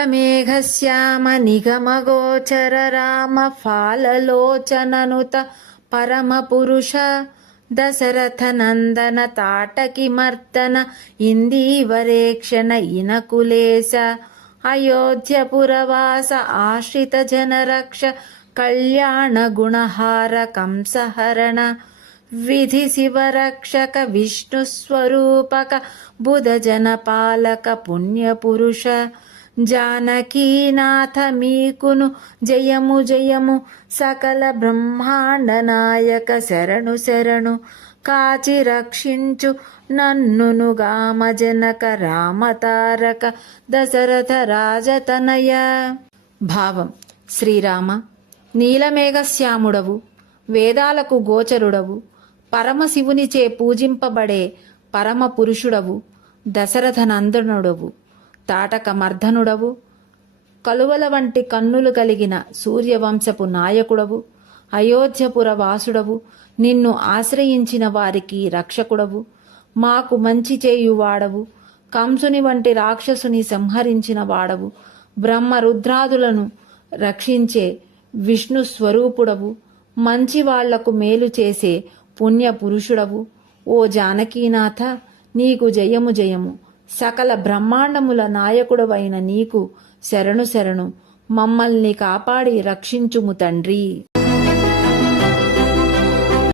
నీలమేఘశ్యామ నిగమగోచర రామ ఫాలలోచననుత పరమపురుష దశరథ నందన తాటకి మర్దన ఇందీవరేక్షణ ఇనకులేశ అయోధ్యపురవాస ఆశ్రిత జనరక్ష కళ్యాణ గుణహార కంసహరణ విధి శివరక్షక విష్ణుస్వరూపక బుధ జనపాలక పుణ్యపురుష జానకీనాథ మీకును జయము జయము సకల బ్రహ్మాండ నాయక శరణు శరణు కాచి రక్షించు నన్నును గామజనక రామతారక దశరథ రాజతనయ. భావం: శ్రీరామ, నీలమేఘశ్యాముడవు, వేదాలకు గోచరుడవు, పరమశివునిచే పూజింపబడే పరమ పురుషుడవు, దశరథ నందనుడవు, తాటక మర్దనుడవు, కలువల వంటి కన్నులు కలిగిన సూర్యవంశపు నాయకుడవు, అయోధ్యపుర వాసుడవు, నిన్ను ఆశ్రయించిన వారికి రక్షకుడవు, మాకు మంచి చేయువాడవు, కంసుని వంటి రాక్షసుని సంహరించిన వాడవు, బ్రహ్మ రుద్రాదులను రక్షించే విష్ణు స్వరూపుడవు, మంచి వాళ్లకు మేలు చేసే పుణ్య పురుషుడవు. ఓ జానకీనాథ, నీకు జయము జయము. సకల బ్రహ్మాండముల నాయకుడవైన నీకు శరణు శరణు. మమ్మల్ని కాపాడి రక్షించుము తండ్రి.